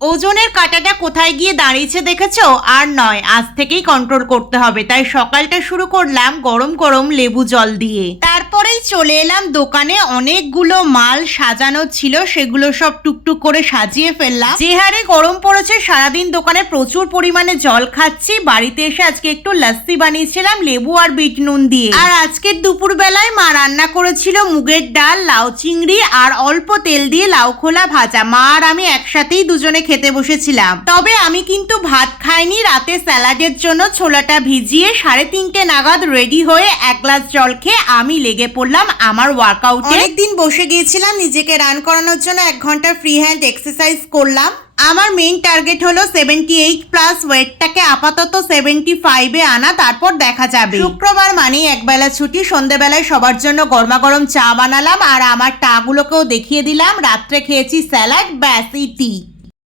ওজনের কাঁটাটা কোথায় গিয়ে দাঁড়িয়েছে দেখেছো? আর নয়, আজ থেকেই কন্ট্রোল করতে হবে। তাই সকালটা শুরু করলাম গরম গরম লেবু জল দিয়ে। তারপরেই চলে এলাম দোকানে। অনেকগুলো মাল সাজানো ছিল, সেগুলো সব টুকটুক করে সাজিয়ে ফেললাম। যে হারে গরম পড়েছে, সারাদিন দোকানে প্রচুর পরিমাণে জল খাচ্ছি। বাড়িতে এসে আজকে একটু লস্যি বানিয়েছিলাম লেবু আর বিট নুন দিয়ে। আর আজকের দুপুর বেলায় মা রান্না করেছিল মুগের ডাল, লাউ চিংড়ি আর অল্প তেল দিয়ে লাউ খোলা ভাজা। মা আর আমি একসাথেই দুজনে খেতে বসেছিলাম। তবে আমি কিন্তু ভাত খাইনি। রাতে স্যালাডের জন্য ছোলাটা ভিজিয়ে 3:30 নাগাদ রেডি হয়ে 1 গ্লাস জল খেয়ে আমি লেগে পড়লাম আমার ওয়ার্কআউটে। অনেকদিন বসে গিয়েছিলাম, নিজেকে রান করানোর জন্য 1 ঘন্টা ফ্রি হ্যান্ড এক্সারসাইজ করলাম। আমার মেইন টার্গেট হলো 78+, ওয়েটটাকে আপাতত 75-এ আনা, তারপর দেখা যাবে। শুক্রবার মানেই একবেলা ছুটি। সন্ধ্যেবেলায় সবার জন্য গরমা গরম চা বানালাম আর আমার টাগুলোকেও দেখিয়ে দিলাম। রাত্রে খেয়েছি স্যালাড, ব্যাস ইতি।